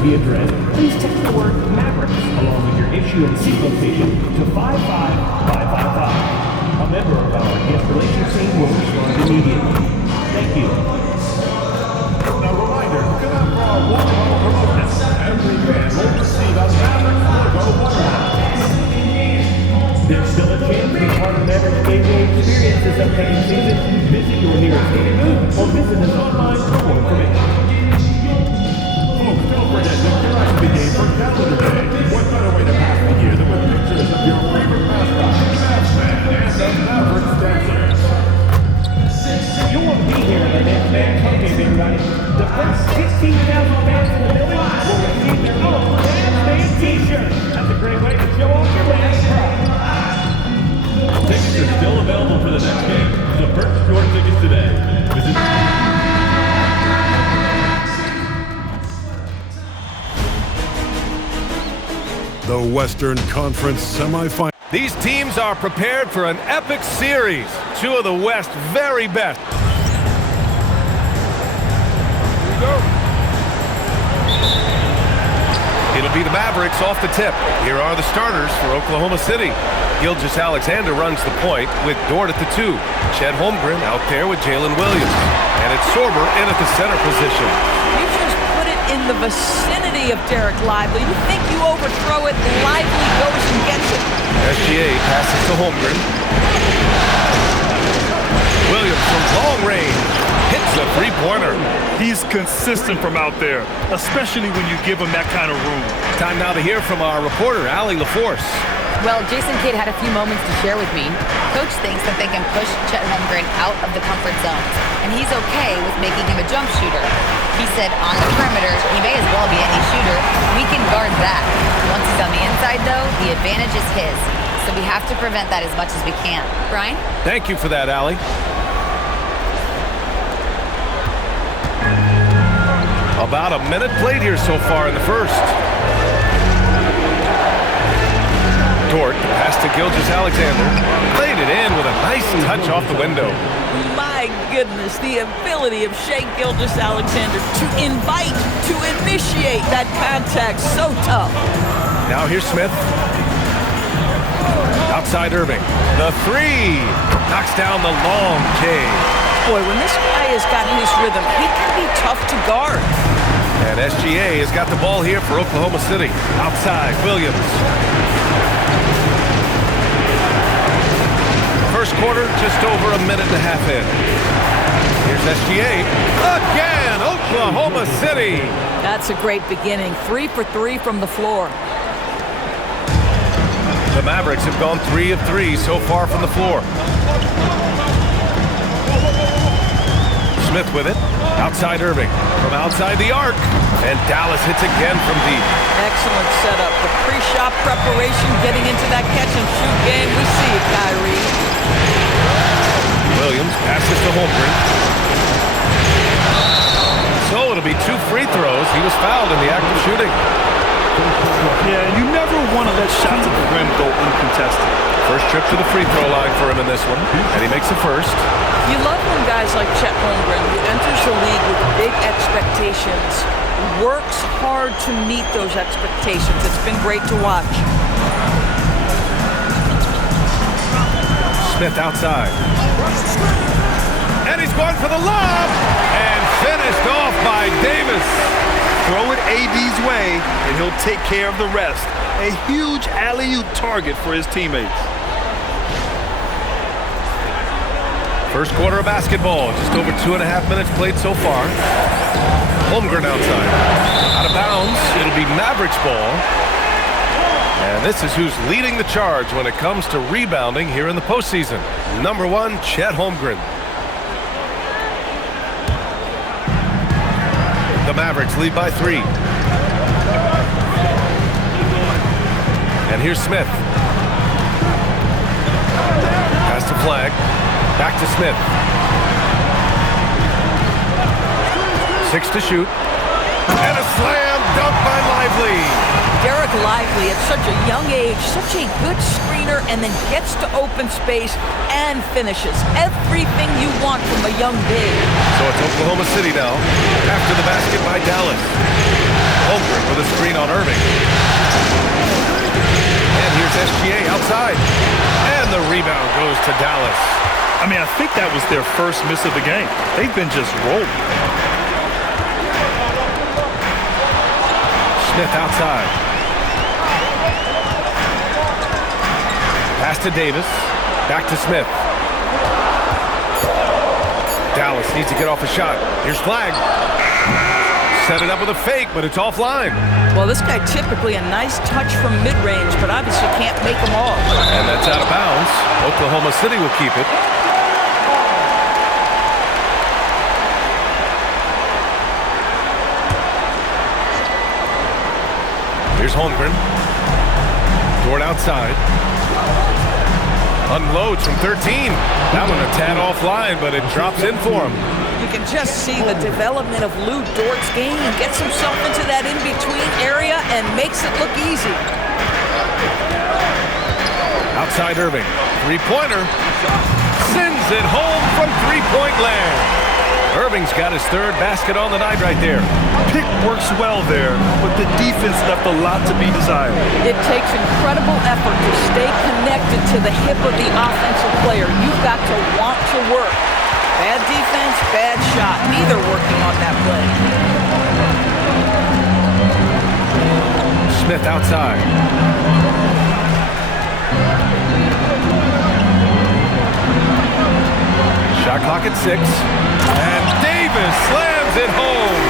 to be addressed, please text the word Mavericks along with your issue and seat location to 55555. A member of our guest relations team will respond immediately. Thank you. A reminder, come out for our water promotion. Every fan will receive a Mavericks logo water. There's still a chance to be part of Mavericks Game Day experience this upcoming season. Visit your nearest game booth or visit us online for more information. Folks, don't forget to correct the game for calendar day. What better way to pass the year than with pictures of your favorite mascot, Matsman, and the Mavericks dancers. You'll want to be here at the Matsman Cup game, everybody. The first 16,000 fans in the building will receive their own Matsman t-shirt. That's a great way to show off your last pride. Tickets are still available for the next game, so purchase your tickets today. Visit the Western Conference semifinal. These teams are prepared for an epic series. Two of the West's very best. Here we go. It'll be the Mavericks off the tip. Here are the starters for Oklahoma City. Gilgeous-Alexander runs the point with Dort at the 2. Chet Holmgren out there with Jalen Williams. And it's Sorber in at the center position. You just put it in the vicinity of Derek Lively. You think you overthrow it, Lively goes and gets it. SGA passes to Holmgren. Williams from long range hits a three-pointer. He's consistent from out there, especially when you give him that kind of room. Time now to hear from our reporter, Allie LaForce. Well, Jason Kidd had a few moments to share with me. Coach thinks that they can push Chet Holmgren out of the comfort zones, and he's okay with making him a jump shooter. He said on the perimeter, he may as well be any shooter. We can guard that. Once he's on the inside, though, the advantage is his. So we have to prevent that as much as we can. Brian? Thank you for that, Allie. About a minute played here so far in the first. Dort, pass to Gilgeous-Alexander. Played it in with a nice touch off the window. My goodness, the ability of Shai Gilgeous-Alexander to invite, to initiate that contact, so tough. Now here's Smith. Outside Irving. The 3. Knocks down the long J. Boy, when this guy has got his rhythm, he can be tough to guard. And SGA has got the ball here for Oklahoma City. Outside, Williams. First quarter, just over a minute and a half in. Here's SGA. Again, Oklahoma City. That's a great beginning. 3 for 3 from the floor. The Mavericks have gone 3 of 3 so far from the floor. Smith with it. Outside Irving. From outside the arc. And Dallas hits again from deep. Excellent setup. The pre-shot preparation, getting into that catch-and-shoot game. We see it, Kyrie. Williams passes to Holmgren. So it'll be 2 free throws. He was fouled in the act of shooting. Yeah, you never want to let shots at the rim go uncontested. First trip to the free throw line for him in this one, and he makes the first. You love when guys like Chet Holmgren, who enters the league with big expectations, works hard to meet those expectations. It's been great to watch. Smith outside. And he's going for the lob! And finished off by Davis. Throw it AD's way, and he'll take care of the rest. A huge alley-oop target for his teammates. First quarter of basketball, just over 2.5 minutes played so far. Holmgren outside. Out of bounds, it'll be Mavericks ball. And this is who's leading the charge when it comes to rebounding here in the postseason. Number 1, Chet Holmgren. The Mavericks lead by 3. And here's Smith. Pass to Flag. Back to Smith. 6 to shoot. And a slam dunk by Lively. Derek Lively at such a young age, such a good screener, and then gets to open space and finishes. Everything you want from a young big. So it's Oklahoma City now. After the basket by Dallas. Holmgren with a goes to Dallas. I mean, I think that was their first miss of the game. They've been just rolling. Smith outside. Pass to Davis. Back to Smith. Dallas needs to get off a shot. Here's Flag. Set it up with a fake, but it's offline. Well, this guy typically a nice touch from mid-range, but obviously can't make them all. And that's out of bounds. Oklahoma City will keep it. Here's Holmgren. Dort outside. Unloads from 13. That one a tad offline, but it drops in for him. You can just see the development of Lou Dort's game. He gets himself into that in-between area and makes it look easy. Outside Irving. Three-pointer. Sends it home from three-point land. Irving's got his third basket on the night right there. Pick works well there, but the defense left a lot to be desired. It takes incredible effort to stay connected to the hip of the offensive player. You've got to want to work. Bad defense, bad shot. Neither working on that play. Smith outside. Shot clock at 6. And Davis slams it home.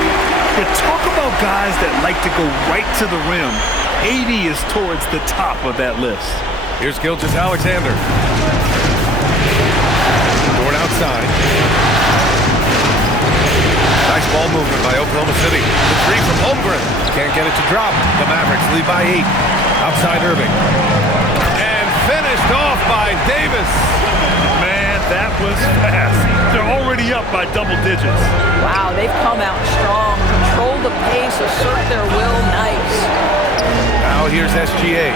You talk about guys that like to go right to the rim. 80 is towards the top of that list. Here's Gilgeous-Alexander. Dort outside. Nice ball movement by Oklahoma City. The three from Holmgren. Can't get it to drop. The Mavericks lead by 8. Outside Irving. And finished off by Davis. Man, that was fast. They're already up by double digits. Wow, they've come out strong. Control the pace, assert their will. Nice. Now here's SGA.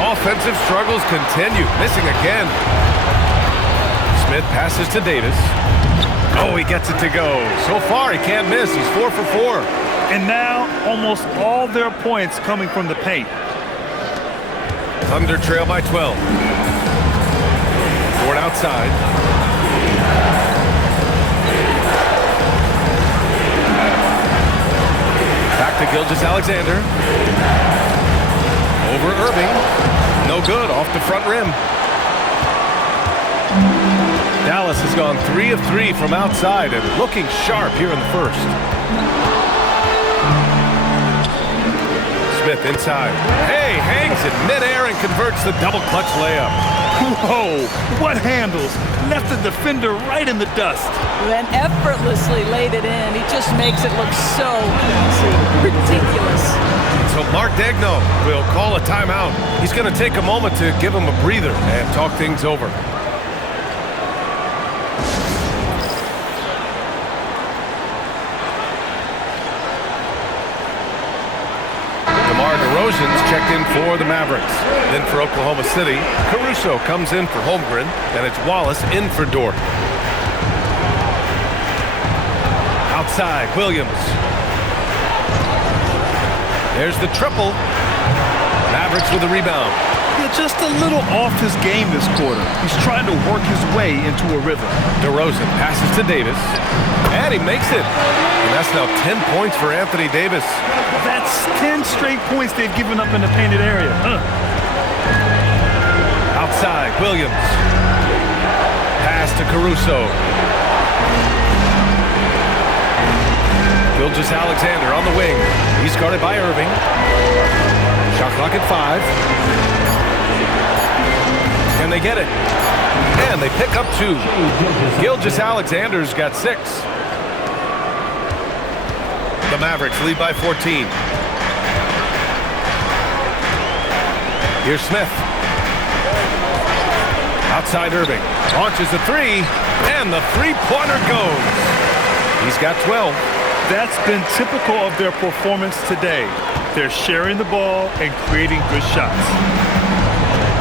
Offensive struggles continue. Missing again. Smith passes to Davis. Oh, he gets it to go. So far, he can't miss. He's 4 for 4. And now, almost all their points coming from the paint. Thunder trail by 12. Dort outside. Back to Gilgeous-Alexander. Over Irving. No good, off the front rim. Dallas has gone 3 of 3 from outside and looking sharp here in the first. Smith inside. Hey, hangs in midair and converts the double clutch layup. Whoa, what handles? Left the defender right in the dust. Then effortlessly laid it in. He just makes it look so easy. Ridiculous. So Mark Daigneault will call a timeout. He's going to take a moment to give him a breather and talk things over. DeRozan's checked in for the Mavericks. Then for Oklahoma City, Caruso comes in for Holmgren, and it's Wallace in for Dort. Outside, Williams. There's the triple. Mavericks with a rebound. Yeah, just a little off his game this quarter. He's trying to work his way into a rhythm. DeRozan passes to Davis, and he makes it. And that's now 10 points for Anthony Davis. That's 10 straight points they've given up in the painted area. Outside, Williams. Pass to Caruso. Gilgeous-Alexander on the wing. He's guarded by Irving. Shot clock at 5. Can they get it? And they pick up 2. Gilgeous-Alexander's got 6. The Mavericks lead by 14. Here's Smith. Outside Irving. Launches a 3, and the three-pointer goes. He's got 12. That's been typical of their performance today. They're sharing the ball and creating good shots.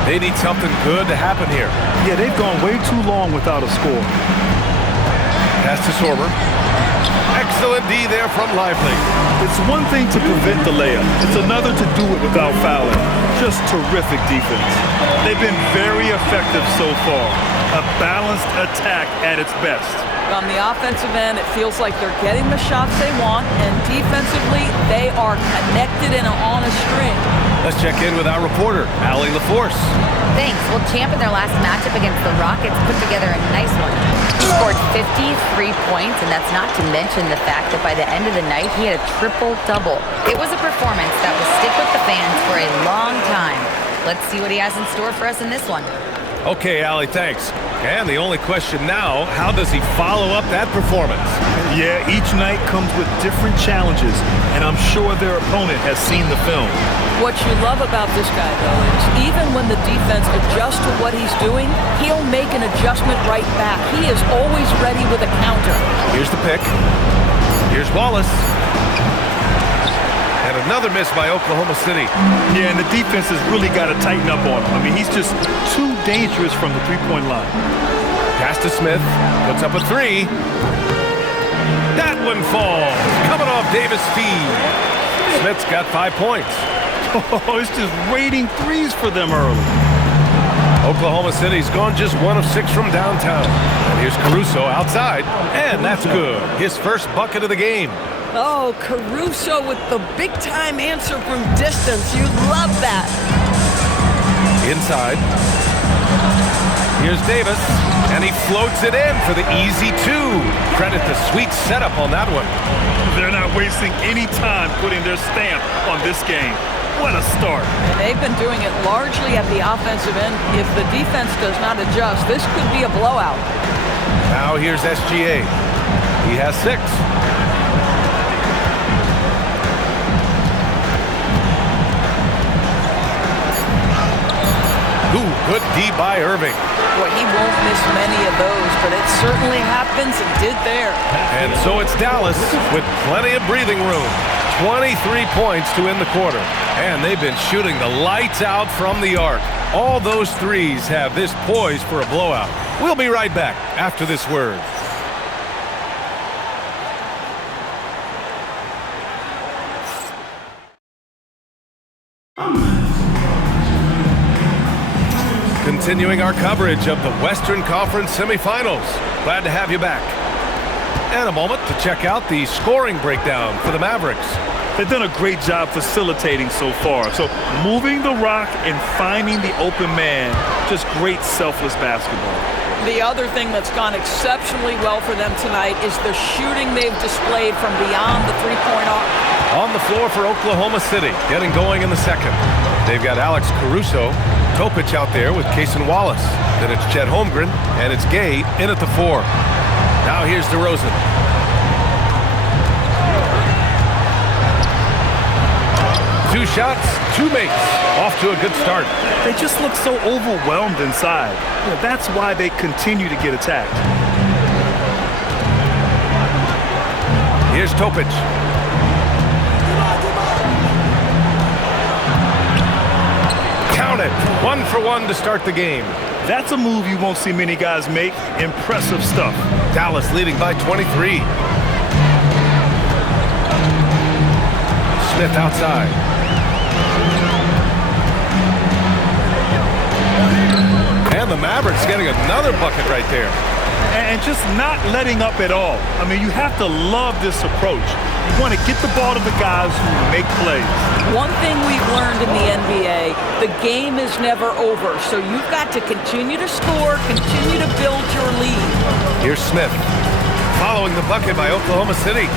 They need something good to happen here. Yeah, they've gone way too long without a score. Pass to Sorber. Excellent D there from Lively. It's one thing to prevent the layup. It's another to do it without fouling. Just terrific defense. They've been very effective so far. A balanced attack at its best. On the offensive end, it feels like they're getting the shots they want, and defensively, they are connected and on a string. Let's check in with our reporter, Allie LaForce. Thanks. Well, Champ in their last matchup against the Rockets put together a nice one. He scored 53 points, and that's not to mention the fact that by the end of the night, he had a triple-double. It was a performance that will stick with the fans for a long time. Let's see what he has in store for us in this one. Okay, Allie, thanks. And the only question now, how does he follow up that performance? Yeah, each night comes with different challenges, and I'm sure their opponent has seen the film. What you love about this guy, though, is even when the defense adjusts to what he's doing, he'll make an adjustment right back. He is always ready with a counter. Here's the pick. Here's Wallace. And another miss by Oklahoma City. Yeah, and the defense has really got to tighten up on him. I mean, he's just too dangerous from the three-point line. Pass to Smith. Puts up a three. That one falls. Coming off Davis' feed. Smith's got 5 points. Oh, it's just raining threes for them early. Oklahoma City's gone just 1 of 6 from downtown. And here's Caruso outside. And that's good. His first bucket of the game. Oh, Caruso with the big-time answer from distance. You love that. Inside. Here's Davis, and he floats it in for the easy 2. Credit the sweet setup on that one. They're not wasting any time putting their stamp on this game. What a start. And they've been doing it largely at the offensive end. If the defense does not adjust, this could be a blowout. Now here's SGA. He has 6. Ooh, good D by Irving. Boy, he won't miss many of those, but it certainly happens and did there. And so it's Dallas with plenty of breathing room. 23 points to end the quarter. And they've been shooting the lights out from the arc. All those threes have this poised for a blowout. We'll be right back after this word. Continuing our coverage of the Western Conference semifinals. Glad to have you back. And a moment to check out the scoring breakdown for the Mavericks. They've done a great job facilitating so far. So moving the rock and finding the open man, just great selfless basketball. The other thing that's gone exceptionally well for them tonight is the shooting they've displayed from beyond the three-point arc. On the floor for Oklahoma City, getting going in the second. They've got Alex Caruso, Topic out there with Cason Wallace. Then it's Chet Holmgren, and it's Gay in at the 4. Now here's DeRozan. Two shots, 2 makes. Off to a good start. They just look so overwhelmed inside. You know, that's why they continue to get attacked. Here's Topic. Count it. 1 for 1 to start the game. That's a move you won't see many guys make. Impressive stuff. Dallas leading by 23. Smith outside. And the Mavericks getting another bucket right there. And just not letting up at all. I mean, you have to love this approach. You want to get the ball to the guys who make plays. One thing we've learned in the NBA, the game is never over. So you've got to continue to score, continue to build your lead. Here's Smith, following the bucket by Oklahoma City.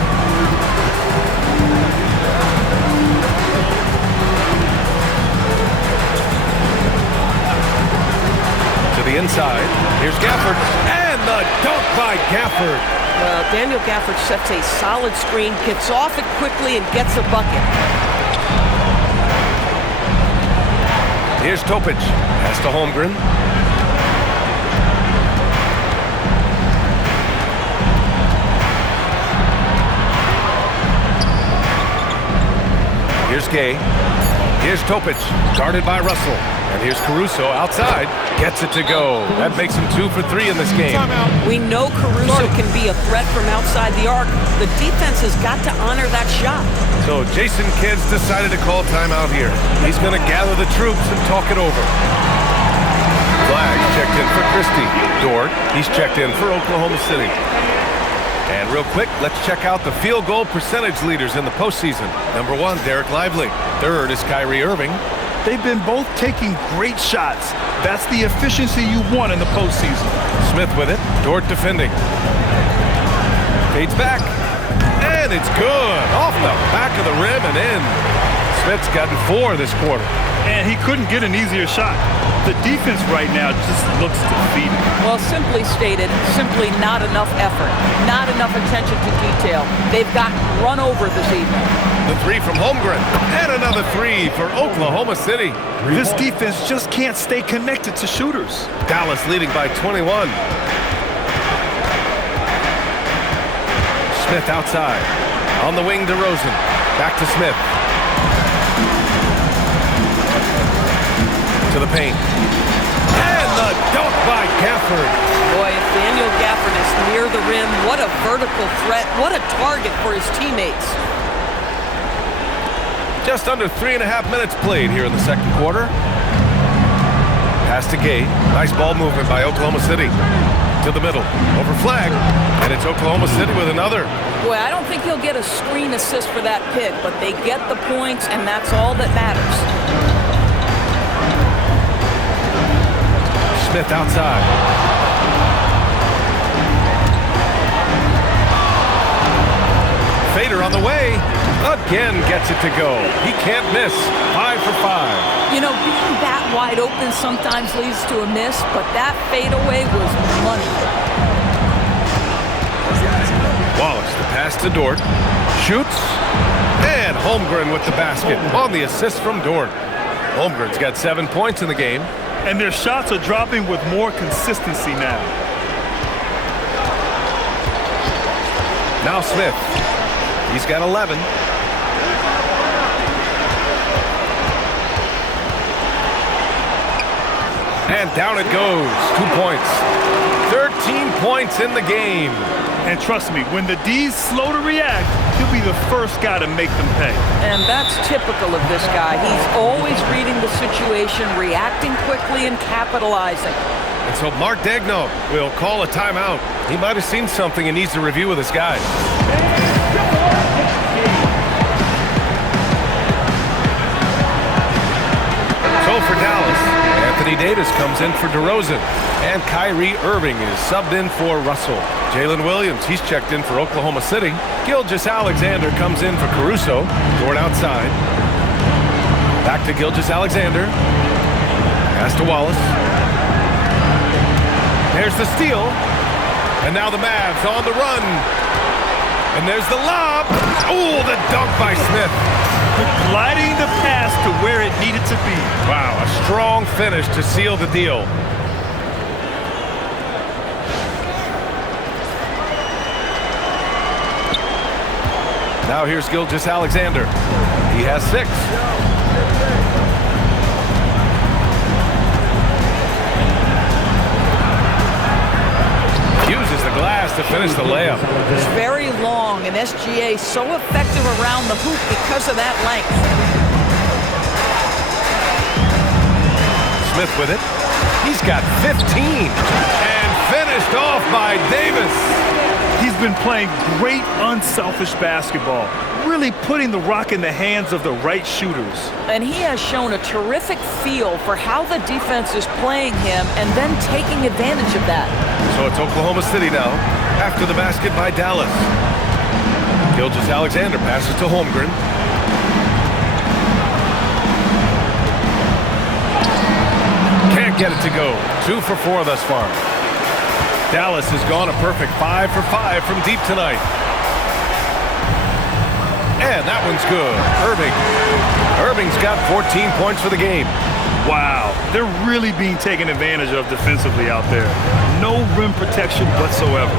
To the inside, here's Gafford, and the dunk by Gafford. Daniel Gafford sets a solid screen, gets off it quickly, and gets a bucket. Here's Topic. Pass to Holmgren. Here's Gay. Here's Topic, guarded by Russell. And here's Caruso outside, gets it to go. That makes him 2 for 3 in this game. We know Caruso can be a threat from outside the arc. The defense has got to honor that shot. So Jason Kidd's decided to call timeout here. He's going to gather the troops and talk it over. Flag checked in for Christie. Dort, he's checked in for Oklahoma City. And real quick, let's check out the field goal percentage leaders in the postseason. Number 1, Derek Lively. 3rd is Kyrie Irving. They've been both taking great shots. That's the efficiency you want in the postseason. Smith with it. Dort defending. Fades back. And it's good. Off the back of the rim and in. Smith's gotten 4 this quarter. And he couldn't get an easier shot. The defense right now just looks defeated. Well, simply stated, simply not enough effort, not enough attention to detail. They've gotten run over this evening. The 3 from Holmgren, and another 3 for Oklahoma City. This defense just can't stay connected to shooters. Dallas leading by 21. Smith outside. On the wing, DeRozan. Back to Smith. To the paint. And the dunk by Gafford. Boy, if Daniel Gafford is near the rim, what a vertical threat. What a target for his teammates. Just under 3.5 minutes played here in the second quarter. Pass to Gay. Nice ball movement by Oklahoma City. To the middle. Over flag. And it's Oklahoma City with another. Boy, I don't think he'll get a screen assist for that pick, but they get the points, and that's all that matters. Smith outside. Fader on the way. Again gets it to go. He can't miss. 5 for 5. You know, being that wide open sometimes leads to a miss, but that fadeaway was money. Wallace, the pass to Dort. Shoots. And Holmgren with the basket on the assist from Dort. Holmgren's got 7 points in the game. And their shots are dropping with more consistency now. Now Smith. He's got 11. And down it goes. 2 points. 13 points in the game. And trust me, when the D's slow to react, he'll be the first guy to make them pay. And that's typical of this guy. He's always reading the situation, reacting quickly, and capitalizing. And so Mark Daigneault will call a timeout. He might have seen something and needs to review with his guys. So for Dallas, Anthony Davis comes in for DeRozan. And Kyrie Irving is subbed in for Russell. Jalen Williams, he's checked in for Oklahoma City. Gilgeous-Alexander comes in for Caruso. Dort outside. Back to Gilgeous-Alexander. Pass to Wallace. There's the steal. And now the Mavs on the run. And there's the lob. Oh, the dunk by Smith. Gliding the pass to where it needed to be. Wow, a strong finish to seal the deal. Now here's Gilgeous-Alexander. He has 6. Uses the glass to finish the layup. It's very long, and SGA so effective around the hoop because of that length. Smith with it. He's got 15. And finished off by Davis. He's been playing great, unselfish basketball, really putting the rock in the hands of the right shooters. And he has shown a terrific feel for how the defense is playing him and then taking advantage of that. So it's Oklahoma City now, after the basket by Dallas. Gilgeous-Alexander passes to Holmgren. Can't get it to go. 2 for 4 thus far. Dallas has gone a perfect 5 for 5 from deep tonight. And that one's good. Irving's got 14 points for the game. Wow, they're really being taken advantage of defensively out there. No rim protection whatsoever.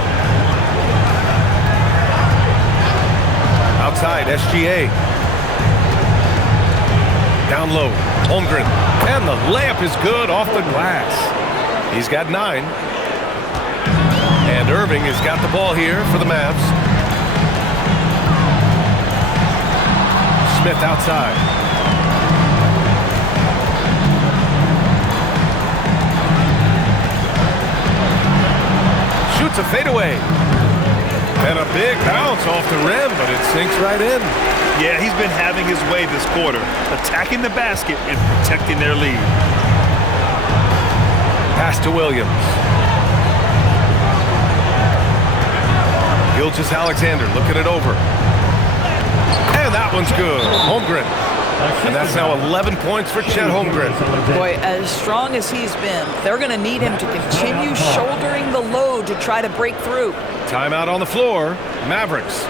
Outside, SGA. Down low, Holmgren, and the layup is good off the glass. He's got 9. And Irving has got the ball here for the Mavs. Smith outside. Shoots a fadeaway. And a big bounce off the rim, but it sinks right in. Yeah, he's been having his way this quarter, attacking the basket and protecting their lead. Pass to Williams. Gilgeous-Alexander looking it over. And that one's good. Holmgren. And that's now 11 points for Chet Holmgren. Boy, as strong as he's been, they're going to need him to continue shouldering the load to try to break through. Timeout on the floor. Mavericks.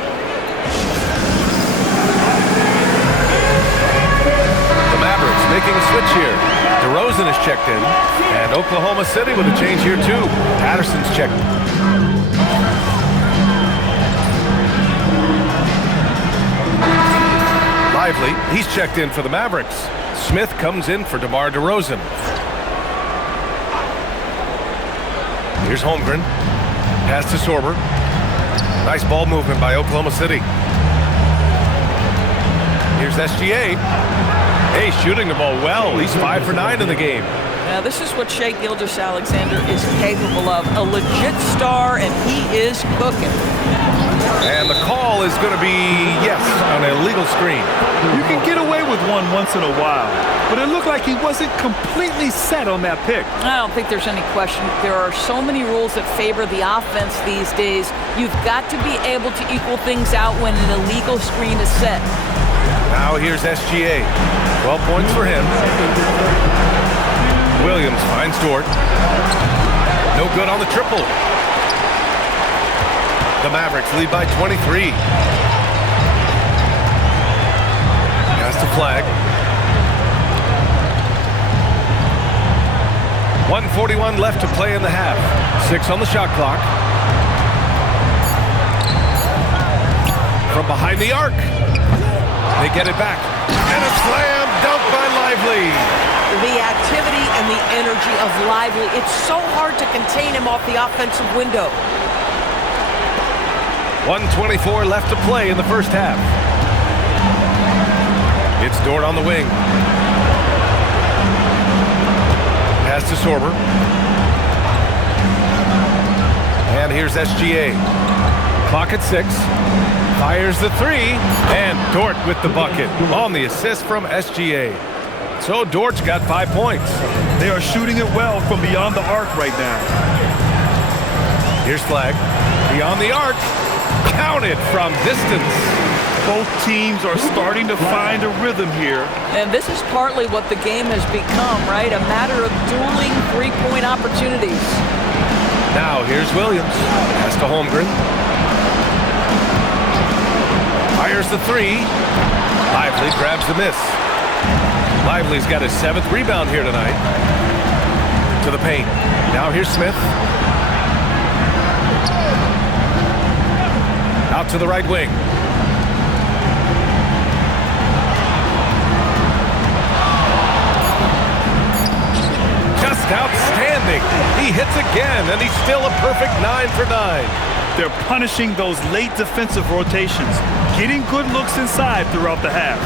The Mavericks making a switch here. DeRozan is checked in. And Oklahoma City with a change here too. Patterson's checked. Lively, he's checked in for the Mavericks. Smith comes in for DeMar DeRozan. Here's Holmgren. Pass to Sorber. Nice ball movement by Oklahoma City. Here's SGA. Hey, shooting the ball well. He's 5 for 9 in the game. Now, this is what Shai Gilgeous-Alexander is capable of. A legit star, and he is cooking. And the call is going to be, yes, an illegal screen. You can get away with one once in a while, but it looked like he wasn't completely set on that pick. I don't think there's any question. There are so many rules that favor the offense these days. You've got to be able to equal things out when an illegal screen is set. Now here's SGA. 12 points for him. Williams finds Dort. No good on the triple. The Mavericks lead by 23. Has to flag. 1:41 left to play in the half. 6 on the shot clock. From behind the arc. They get it back. And a slam dunk by Lively. The activity and the energy of Lively, it's so hard to contain him off the offensive window. 1:24 left to play in the first half. It's Dort on the wing. Pass to Sorber. And here's SGA. Clock at 6. Fires the 3. And Dort with the bucket on the assist from SGA. So Dort's got 5 points. They are shooting it well from beyond the arc right now. Here's flag. Beyond the arc. Counted from distance. Both teams are starting to find a rhythm here. And this is partly what the game has become, right? A matter of dueling three-point opportunities. Now here's Williams. Pass to Holmgren. Fires the 3. Lively grabs the miss. Lively's got his 7th rebound here tonight. To the paint. Now here's Smith. Out to the right wing. Just outstanding. He hits again, and he's still a perfect 9 for 9. They're punishing those late defensive rotations, getting good looks inside throughout the half.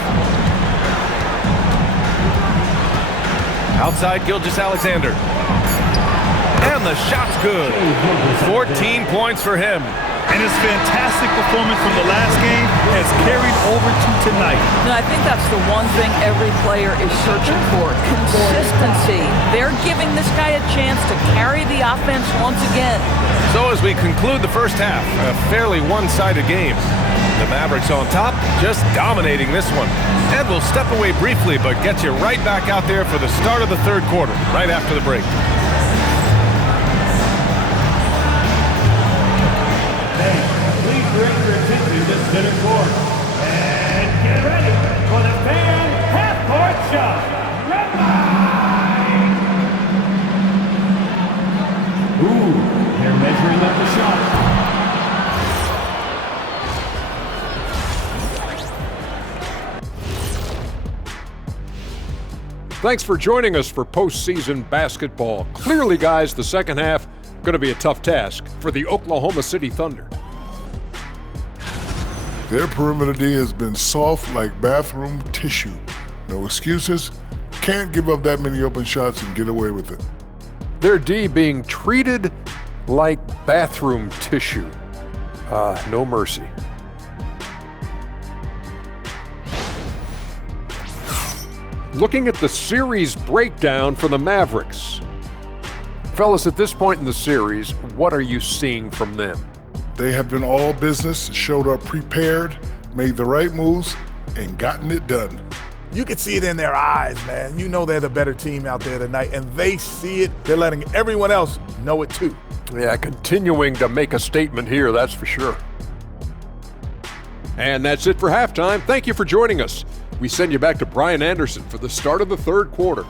Outside Gilgeous-Alexander. And the shot's good. 14 points for him. And his fantastic performance from the last game has carried over to tonight. And I think that's the one thing every player is searching for. Consistency. They're giving this guy a chance to carry the offense once again. So as we conclude the first half, a fairly one-sided game. The Mavericks on top, just dominating this one. And we'll step away briefly, but get you right back out there for the start of the third quarter, right after the break. Please direct your attention to the center court. And get ready for the fan half-court shot. Red line! Ooh, they're measuring up the shot. Thanks for joining us for postseason basketball. Clearly, guys, the second half going to be a tough task for the Oklahoma City Thunder. Their perimeter D has been soft like bathroom tissue. No excuses. Can't give up that many open shots and get away with it. Their D being treated like bathroom tissue. No mercy. Looking at the series breakdown for the Mavericks. Fellas, at this point in the series, what are you seeing from them? They have been all business, showed up prepared, made the right moves, and gotten it done. You can see it in their eyes, man. You know they're the better team out there tonight, and they see it. They're letting everyone else know it too. Yeah, continuing to make a statement here, that's for sure. And that's it for halftime. Thank you for joining us. We send you back to Brian Anderson for the start of the third quarter.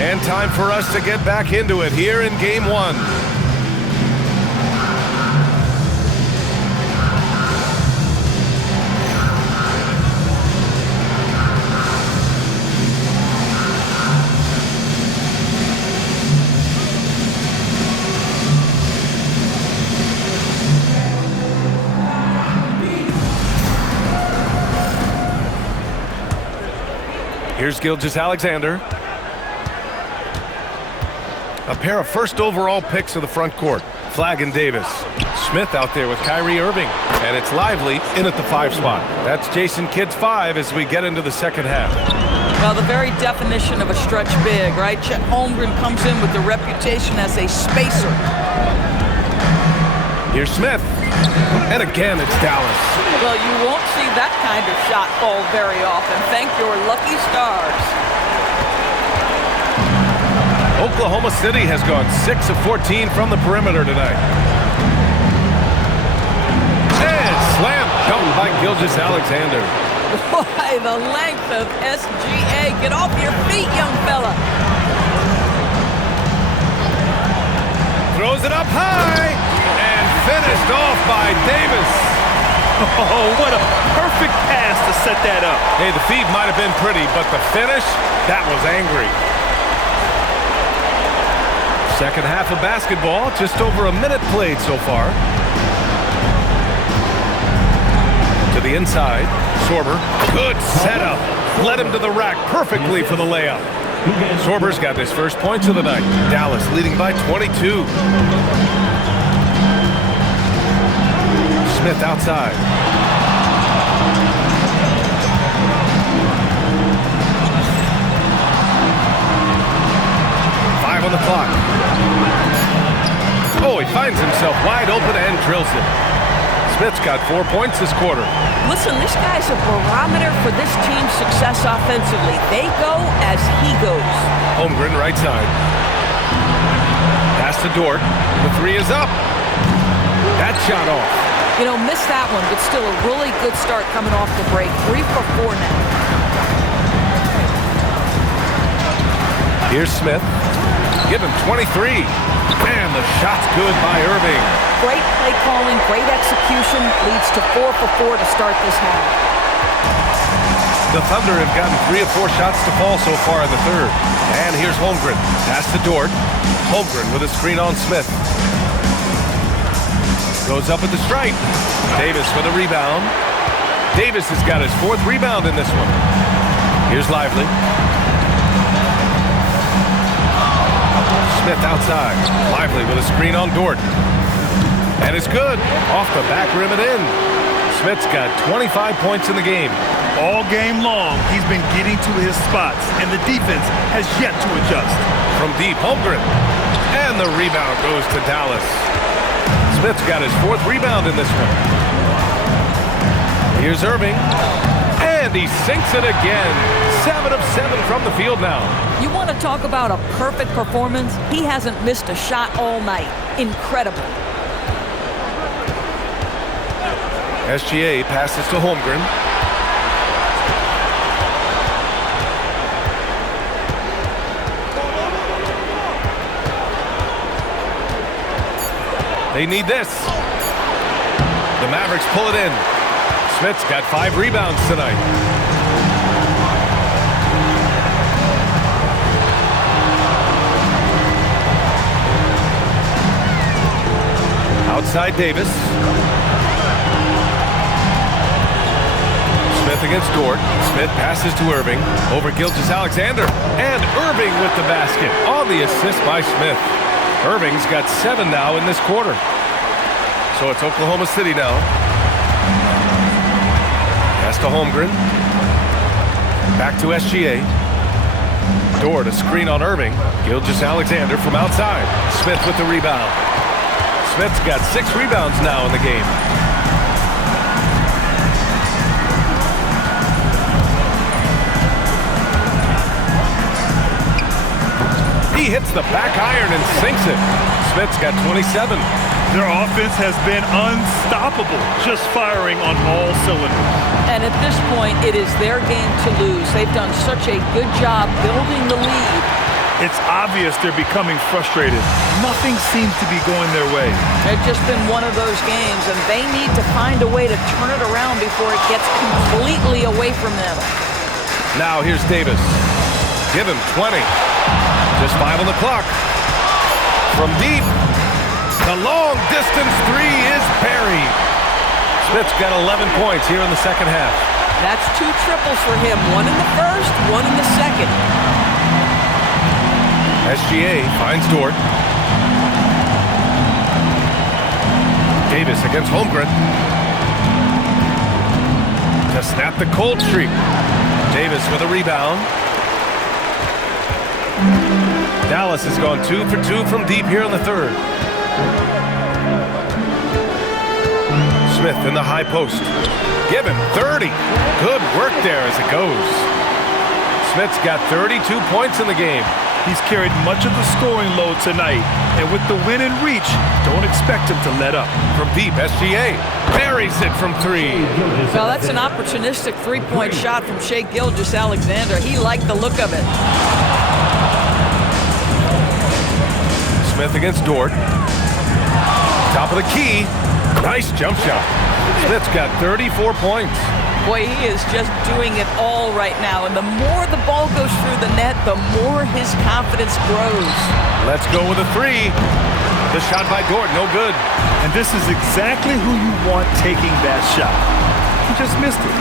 And time for us to get back into it here in game one. Here's Gilgeous-Alexander. A pair of first overall picks of the front court. Flagg and Davis. Smith out there with Kyrie Irving. And it's Lively in at the 5 spot. That's Jason Kidd's 5 as we get into the second half. Well, the very definition of a stretch big, right? Chet Holmgren comes in with the reputation as a spacer. Here's Smith. And again, it's Dallas. Well, you won't see that kind of shot fall very often. Thank your lucky stars. Oklahoma City has gone 6 of 14 from the perimeter tonight. And slam dunk by Gilgeous-Alexander. Boy, the length of SGA. Get off your feet, young fella. Throws it up high and finished off by Davis. Oh, what a perfect pass to set that up. Hey, the feed might have been pretty, but the finish, that was angry. Second half of basketball, just over a minute played so far. To the inside, Sorber, good setup. Led him to the rack perfectly for the layup. Sorber's got his first points of the night. Dallas leading by 22. Smith outside. On the clock. Oh, he finds himself wide open and drills it. Smith's got 4 points this quarter. Listen, this guy's a barometer for this team's success offensively. They go as he goes. Holmgren right side. Pass to Dort. The 3 is up. That shot off. You know, missed that one, but still a really good start coming off the break. 3 for 4 now. Here's Smith. Give him 23. And the shot's good by Irving. Great play calling, great execution. Leads to 4 for 4 to start this half. The Thunder have gotten 3 of 4 shots to fall so far in the third. And here's Holmgren. Pass to Dort. Holmgren with a screen on Smith. Goes up at the stripe. Davis with a rebound. Davis has got his 4th rebound in this one. Here's Lively. Smith outside. Lively with a screen on Dort. And it's good. Off the back rim and in. Smith's got 25 points in the game. All game long, he's been getting to his spots, and the defense has yet to adjust. From deep, Holmgren. And the rebound goes to Dallas. Smith's got his 4th rebound in this one. Here's Irving. And he sinks it again. 7 of 7 from the field now. You want to talk about a perfect performance? He hasn't missed a shot all night. Incredible. SGA passes to Holmgren. They need this. The Mavericks pull it in. Smith's got 5 rebounds tonight. Outside Davis. Smith against Dort. Smith passes to Irving. Over Gilgeous-Alexander. And Irving with the basket on the assist by Smith. Irving's got 7 now in this quarter. So it's Oklahoma City now. Pass to Holmgren. Back to SGA. Dort, a screen on Irving. Gilgeous-Alexander from outside. Smith with the rebound. Smith's got 6 rebounds now in the game. He hits the back iron and sinks it. Smith's got 27. Their offense has been unstoppable, just firing on all cylinders. And at this point, it is their game to lose. They've done such a good job building the lead. It's obvious they're becoming frustrated. Nothing seems to be going their way. It's just been one of those games, and they need to find a way to turn it around before it gets completely away from them. Now here's Davis. Give him 20. Just 5 on the clock. From deep. The long distance 3 is buried. Smith's got 11 points here in the second half. That's 2 triples for him. 1 in the first, 1 in the second. SGA finds Dort. Davis against Holmgren. To snap the cold streak. Davis with a rebound. Dallas has gone 2 for 2 from deep here in the third. Smith in the high post. Give him 30. Good work there as it goes. Smith's got 32 points in the game. He's carried much of the scoring load tonight, and with the win in reach, don't expect him to let up. From deep, SGA buries it from 3. Well, that's an opportunistic 3-point shot from Shai Gilgeous-Alexander. He liked the look of it. Smith against Dort. Top of the key. Nice jump shot. Smith's got 34 points. Boy, he is just doing it all right now. And the more the ball goes through the net, the more his confidence grows. Let's go with a 3. The shot by Dort, no good. And this is exactly who you want taking that shot. He just missed it.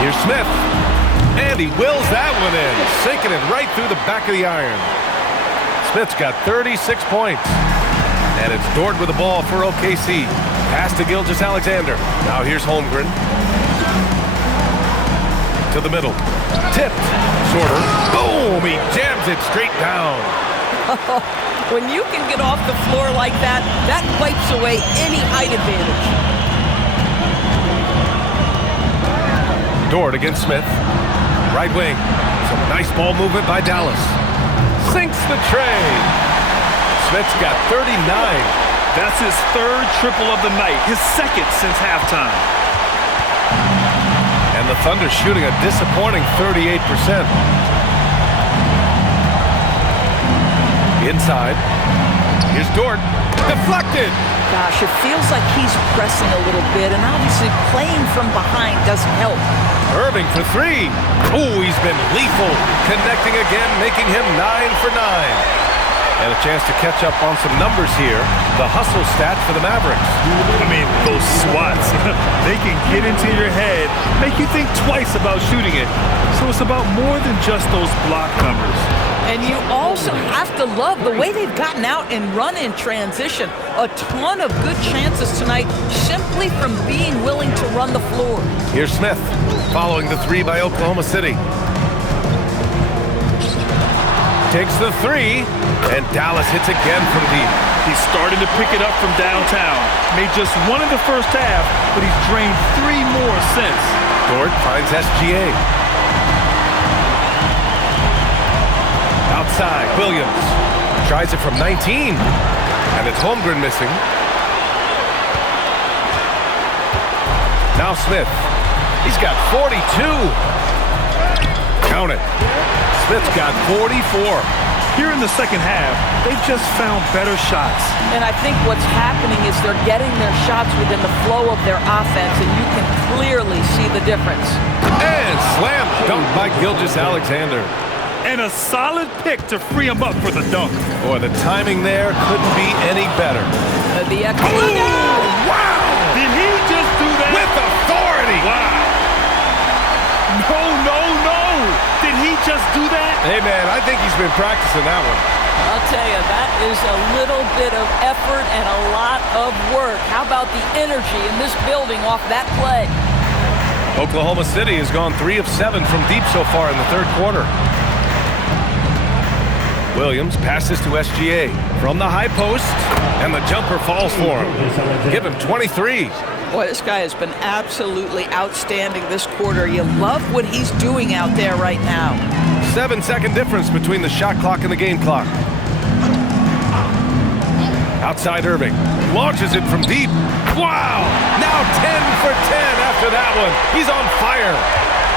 Here's Smith. And he wills that one in, sinking it right through the back of the iron. Smith's got 36 points. And it's Dort with the ball for OKC. Pass to Gilgeous-Alexander. Now here's Holmgren. To the middle. Tipped. Shorter. Boom! He jams it straight down. When you can get off the floor like that, that wipes away any height advantage. Dort against Smith. Right wing. Some nice ball movement by Dallas. Sinks the tray. Smith's got 39. That's his 3rd triple of the night, his 2nd since halftime. And the Thunder shooting a disappointing 38%. Inside. Here's Dort. Deflected. Gosh, it feels like he's pressing a little bit, and obviously playing from behind doesn't help. Irving for 3. Oh, he's been lethal. Connecting again, making him 9 for 9. And a chance to catch up on some numbers here. The hustle stat for the Mavericks. I mean, those swats, they can get into your head, make you think twice about shooting it. So it's about more than just those block numbers. And you also have to love the way they've gotten out and run in transition. A ton of good chances tonight simply from being willing to run the floor. Here's Smith following the 3 by Oklahoma City. Takes the 3, and Dallas hits again from deep. He's starting to pick it up from downtown. Made just 1 in the first half, but he's drained 3 more since. Dort finds SGA. Outside, Williams tries it from 19, and it's Holmgren missing. Now Smith. He's got 42. Count it. Smith's got 44. Here in the second half, they've just found better shots. And I think what's happening is they're getting their shots within the flow of their offense, and you can clearly see the difference. And slam dunk by Gilgeous-Alexander. And a solid pick to free him up for the dunk. Boy, the timing there couldn't be any better. Wow! Did he just do that? With authority! Wow! No! Did he just do that? Hey, man, I think he's been practicing that one. I'll tell you, that is a little bit of effort and a lot of work. How about the energy in this building off that play? Oklahoma City has gone 3 of 7 from deep so far in the third quarter. Williams passes to SGA from the high post, and the jumper falls for him. Give him 23. Boy, this guy has been absolutely outstanding this quarter. You love what he's doing out there right now. 7-second difference between the shot clock and the game clock. Outside Irving. Launches it from deep. Wow! Now 10 for 10 after that one. He's on fire.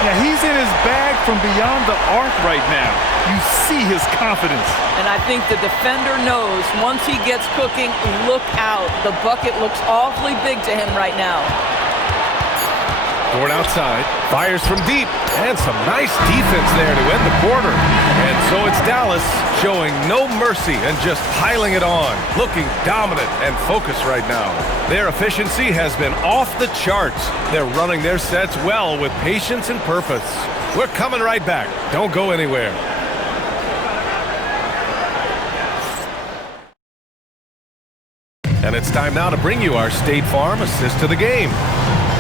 Yeah, he's in his bag from beyond the arc right now. You see his confidence. And I think the defender knows once he gets cooking, look out. The bucket looks awfully big to him right now. Dort outside, fires from deep, and some nice defense there to end the quarter. And so it's Dallas showing no mercy and just piling it on, looking dominant and focused right now. Their efficiency has been off the charts. They're running their sets well with patience and purpose. We're coming right back. Don't go anywhere. And it's time now to bring you our State Farm assist to the game.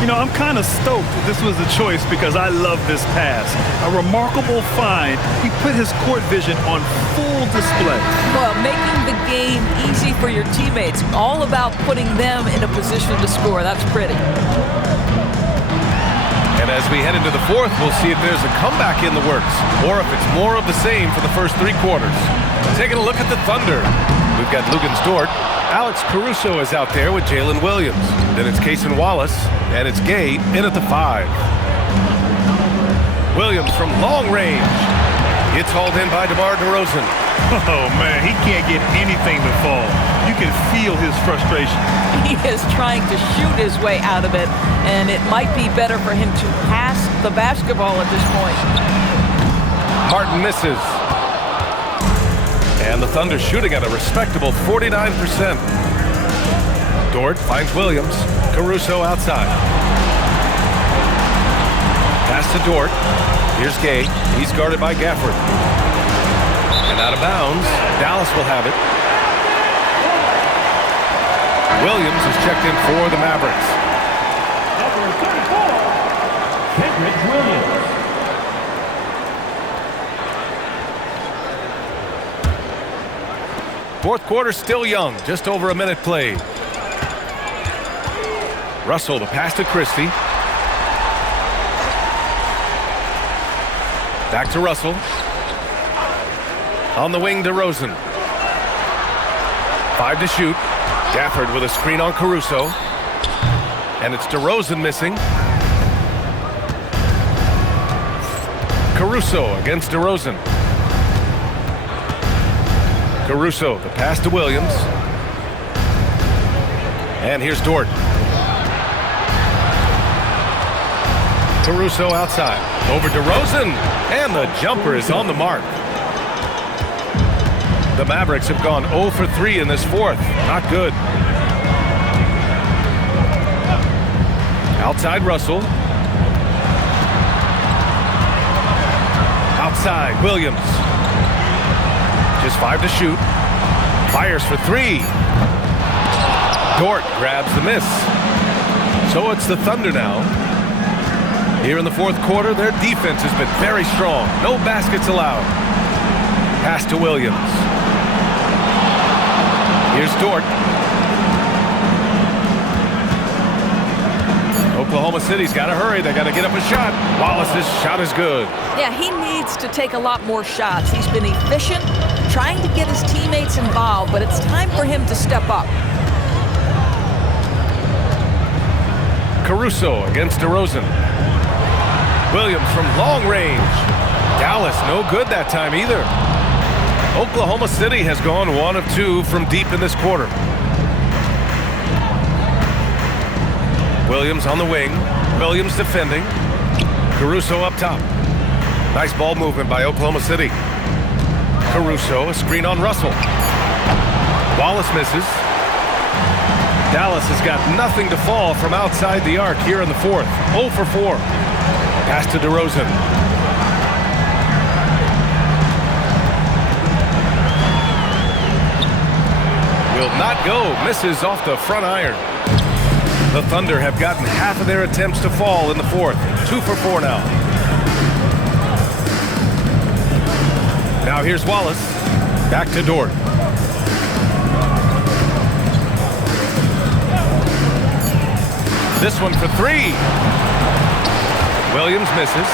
You know, I'm kind of stoked this was a choice because I love this pass. A remarkable find. He put his court vision on full display. Well, making the game easy for your teammates. All about putting them in a position to score. That's pretty. And as we head into the fourth, we'll see if there's a comeback in the works or if it's more of the same for the first 3 quarters. Taking a look at the Thunder. We've got Luguentz Dort. Alex Caruso is out there with Jalen Williams. Then it's Cason Wallace, and it's Gay in at the 5. Williams from long range. It's hauled in by DeMar DeRozan. Oh, man, he can't get anything to fall. You can feel his frustration. He is trying to shoot his way out of it, and it might be better for him to pass the basketball at this point. Martin misses. And the Thunder shooting at a respectable 49%. Dort finds Williams. Caruso outside. Pass to Dort. Here's Gay. He's guarded by Gafford. And out of bounds. Dallas will have it. Williams is checked in for the Mavericks. Number 34, Kendrick Williams. Fourth quarter still young, just over a minute played. Russell, the pass to Christie. Back to Russell. On the wing, DeRozan. 5 to shoot. Gafford with a screen on Caruso. And it's DeRozan missing. Caruso against DeRozan. Caruso, the pass to Williams. And here's Dort. Caruso outside. Over DeRozan. And the jumper is on the mark. The Mavericks have gone 0 for 3 in this fourth. Not good. Outside Russell. Outside Williams. Just 5 to shoot. Fires for 3. Dort grabs the miss. So it's the Thunder now. Here in the fourth quarter, their defense has been very strong. No baskets allowed. Pass to Williams. Here's Dort. Oklahoma City's got to hurry. They got to get up a shot. Wallace's shot is good. Yeah, he needs to take a lot more shots. He's been efficient, trying to get his teammates involved, but it's time for him to step up. Caruso against DeRozan. Williams from long range. Dallas no good that time either. Oklahoma City has gone 1 of 2 from deep in this quarter. Williams on the wing. Williams defending. Caruso up top. Nice ball movement by Oklahoma City. Caruso, a screen on Russell. Wallace misses. Dallas has got nothing to fall from outside the arc here in the fourth. 0 for 4. Pass to DeRozan. Will not go. Misses off the front iron. The Thunder have gotten half of their attempts to fall in the fourth. 2 for 4 now. Now here's Wallace. Back to Dort. This one for 3. Williams misses.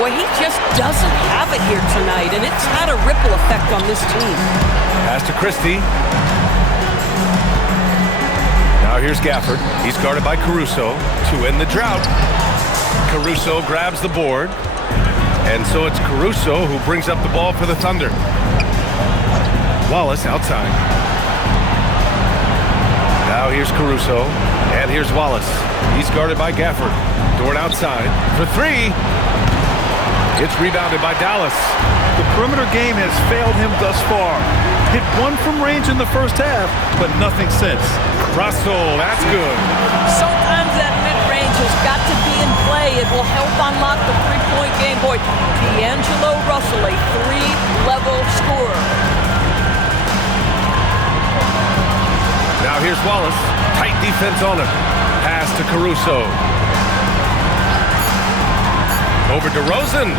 Boy, he just doesn't have it here tonight, and it's had a ripple effect on this team. Pass to Christie. Now here's Gafford. He's guarded by Caruso to end the drought. Caruso grabs the board. And so it's Caruso who brings up the ball for the Thunder. Wallace outside. Now here's Caruso. And here's Wallace. He's guarded by Gafford. Dort outside for 3. It's rebounded by Dallas. The perimeter game has failed him thus far. Hit 1 from range in the first half, but nothing since. Russell, that's good. Sometimes that mid-range has got to be in play. It will help unlock the three-point game. Boy, D'Angelo Russell, a 3-level scorer. Now here's Wallace. Tight defense on him. Pass to Caruso. Over DeRozan.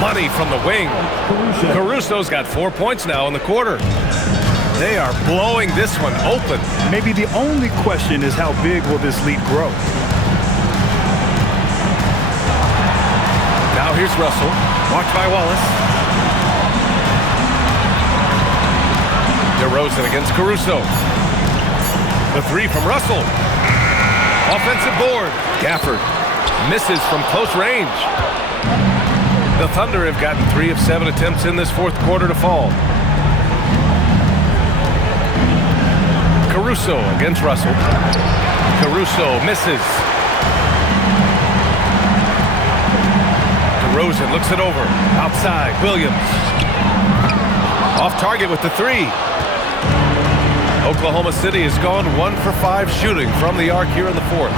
Money from the wing. Caruso's got 4 points now in the quarter. They are blowing this one open. Maybe the only question is how big will this lead grow? Now here's Russell. Watched by Wallace. DeRozan against Caruso. The 3 from Russell. Offensive board. Gafford misses from close range. The Thunder have gotten 3 of 7 attempts in this fourth quarter to fall. Caruso against Russell. Caruso misses. DeRozan looks it over. Outside, Williams. Off target with the 3. Oklahoma City has gone 1 for 5 shooting from the arc here in the fourth.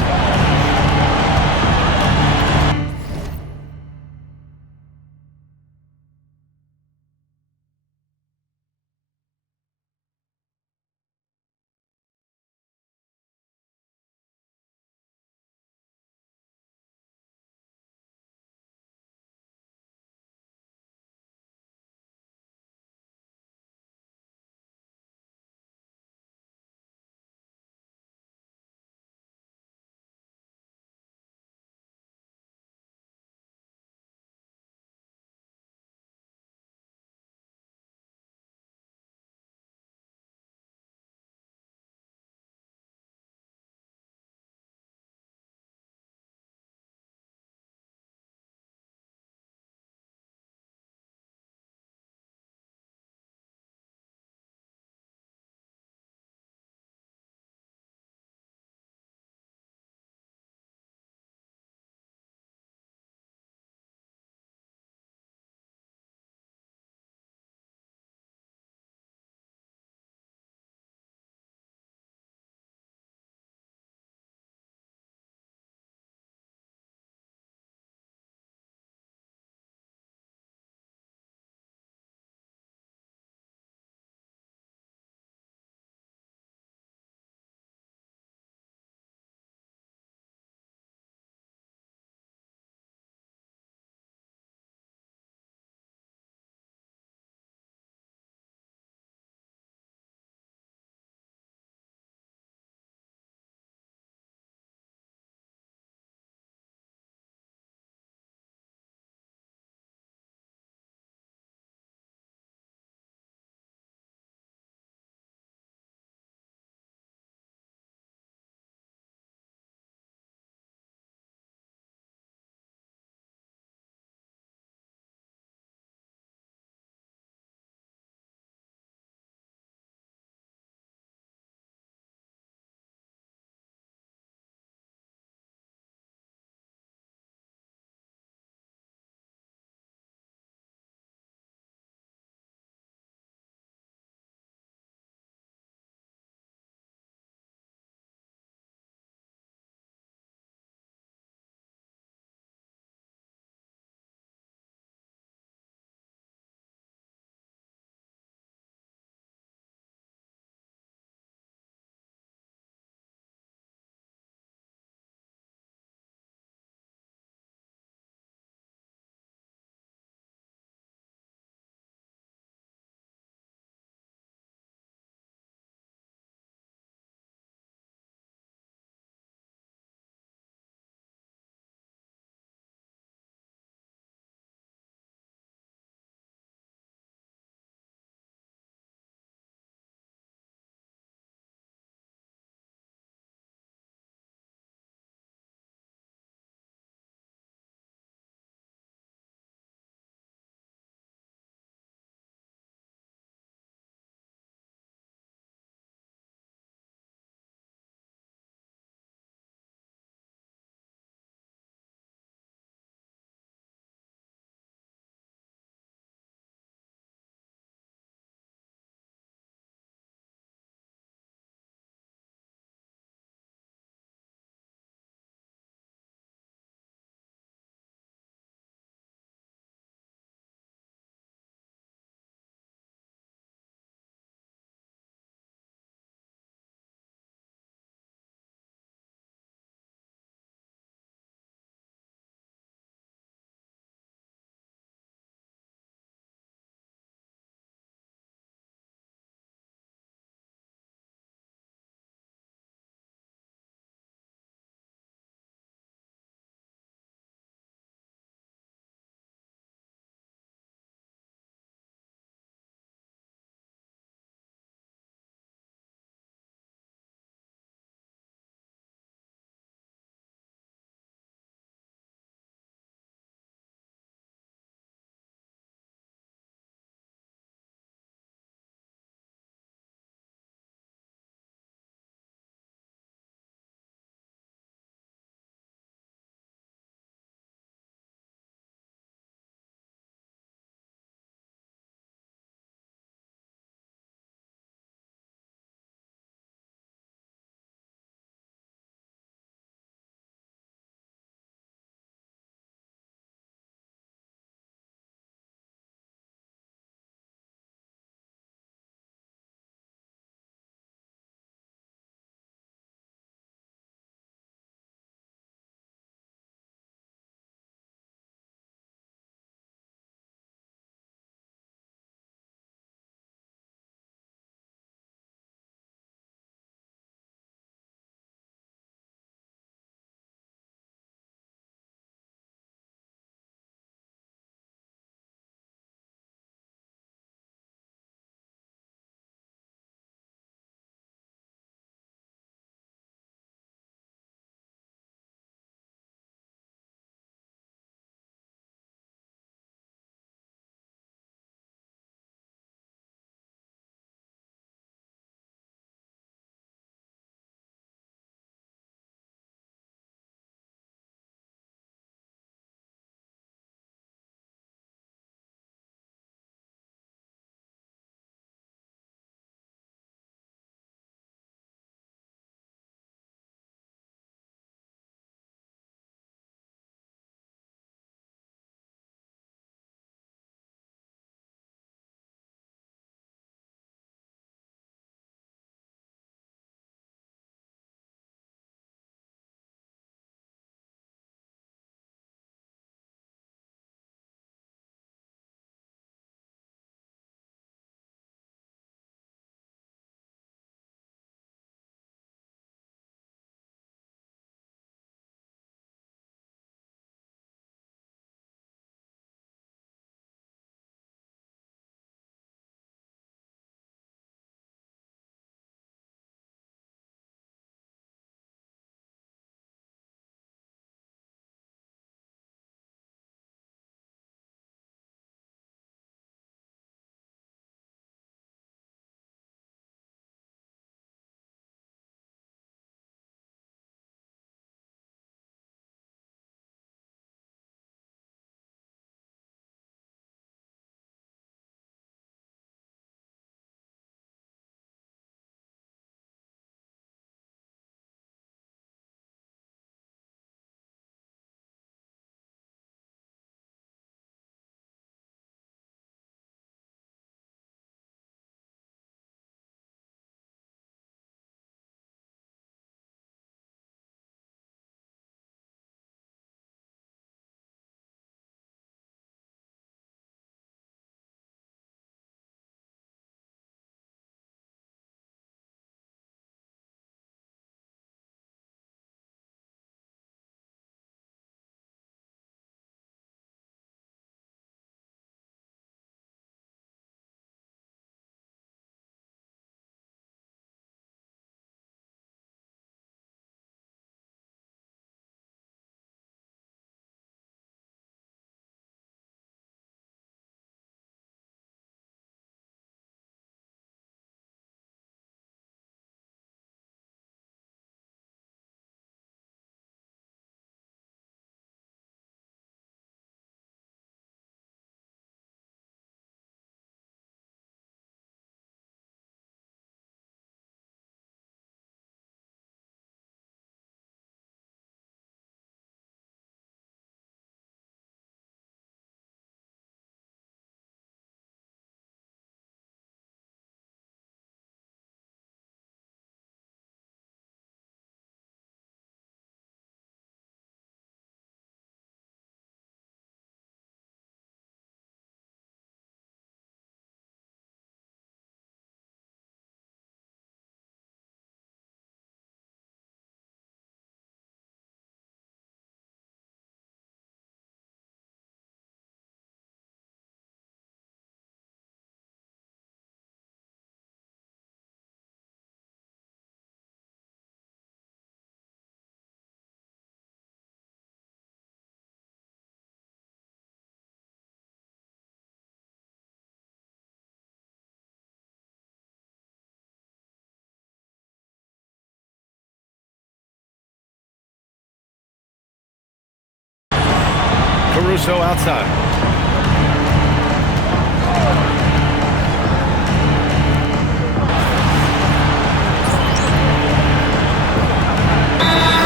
Caruso outside.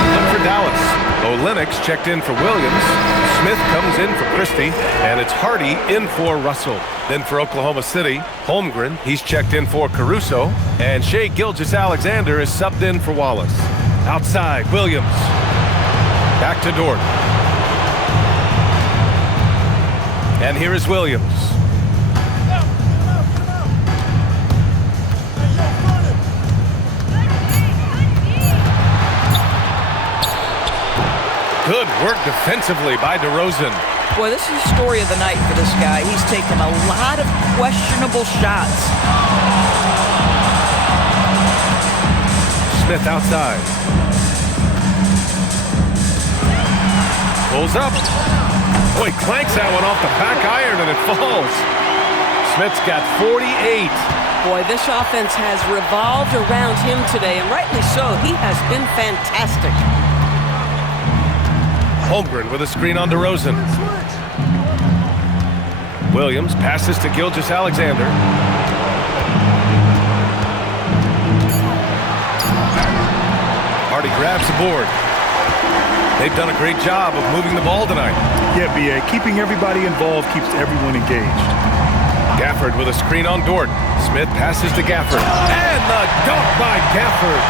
One for Dallas. Olenek's checked in for Williams. Smith comes in for Christie, and it's Hardy in for Russell. Then for Oklahoma City, Holmgren, he's checked in for Caruso, and Shai Gilgeous-Alexander is subbed in for Wallace. Outside, Williams. Back to Dort. And here is Williams. Good work defensively by DeRozan. Boy, this is the story of the night for this guy. He's taken a lot of questionable shots. Smith outside. Pulls up. Oh, he clanks that one off the back iron and it falls. Smith's got 48. Boy, this offense has revolved around him today, and rightly so. He has been fantastic. Holmgren with a screen on DeRozan. Williams passes to Gilgeous-Alexander. Hardy grabs the board. They've done a great job of moving the ball tonight. Yeah, B.A. Keeping everybody involved keeps everyone engaged. Gafford with a screen on Dort. Smith passes to Gafford. And the dunk by Gafford.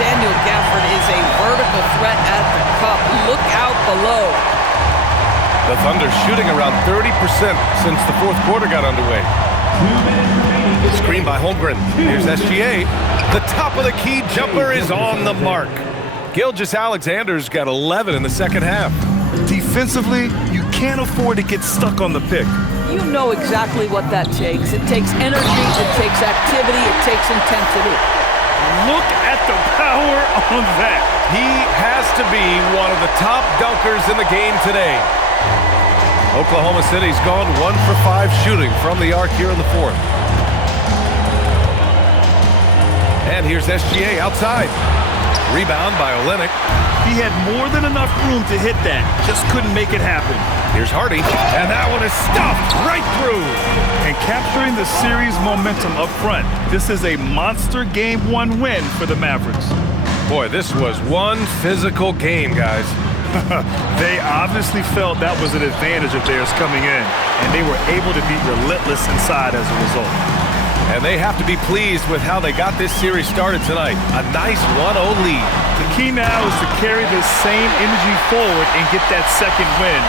Daniel Gafford is a vertical threat at the cup. Look out below. The Thunder shooting around 30% since the fourth quarter got underway. Screen by Holmgren. Here's SGA. The top of the key jumper is on the mark. Gilgeous-Alexander's got 11 in the second half. Defensively, you can't afford to get stuck on the pick. You know exactly what that takes. It takes energy, it takes activity, it takes intensity. Look at the power on that. He has to be one of the top dunkers in the game today. Oklahoma City's gone 1 for 5 shooting from the arc here in the fourth. And here's SGA outside. Rebound by Olynyk. He had more than enough room to hit that, just couldn't make it happen. Here's Hardy, and that one is stuffed right through. And capturing the series momentum up front. This is a monster Game 1 win for the Mavericks. Boy, this was one physical game, guys. They obviously felt that was an advantage of theirs coming in, and they were able to be relentless inside as a result. And they have to be pleased with how they got this series started tonight. A nice 1-0 lead. The key now is to carry this same energy forward and get that second win.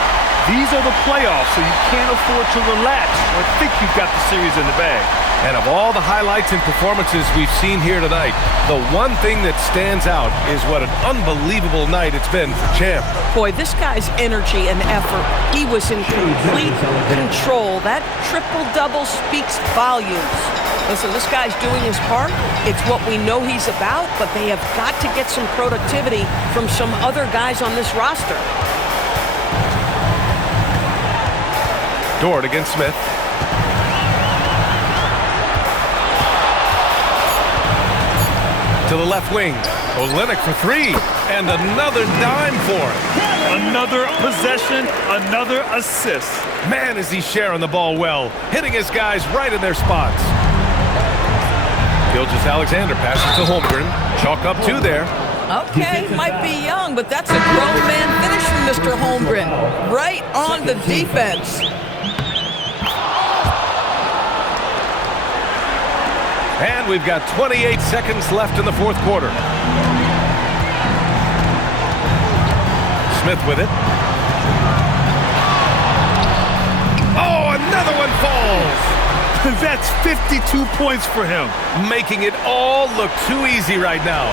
These are the playoffs, so you can't afford to relax or think you've got the series in the bag. And of all the highlights and performances we've seen here tonight, the one thing that stands out is what an unbelievable night it's been for Champ. Boy, this guy's energy and effort, he was in complete control. That triple-double speaks volumes. Listen, this guy's doing his part. It's what we know he's about, but they have got to get some productivity from some other guys on this roster. Dort against Smith. To the left wing. Olynyk for 3. And another dime for him. Another possession, another assist. Man, is he sharing the ball well. Hitting his guys right in their spots. Gilgeous-Alexander passes to Holmgren. Chalk up 2 there. Okay, might be young, but that's a grown man finish from Mr. Holmgren. Right on the defense. And we've got 28 seconds left in the fourth quarter. Smith with it. Oh, another one falls. That's 52 points for him. Making it all look too easy right now.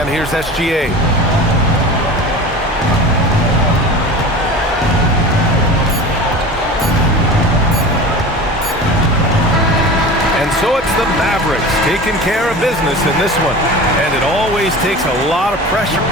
And here's SGA. And so it's the Mavericks taking care of business in this one. And it always takes a lot of pressure.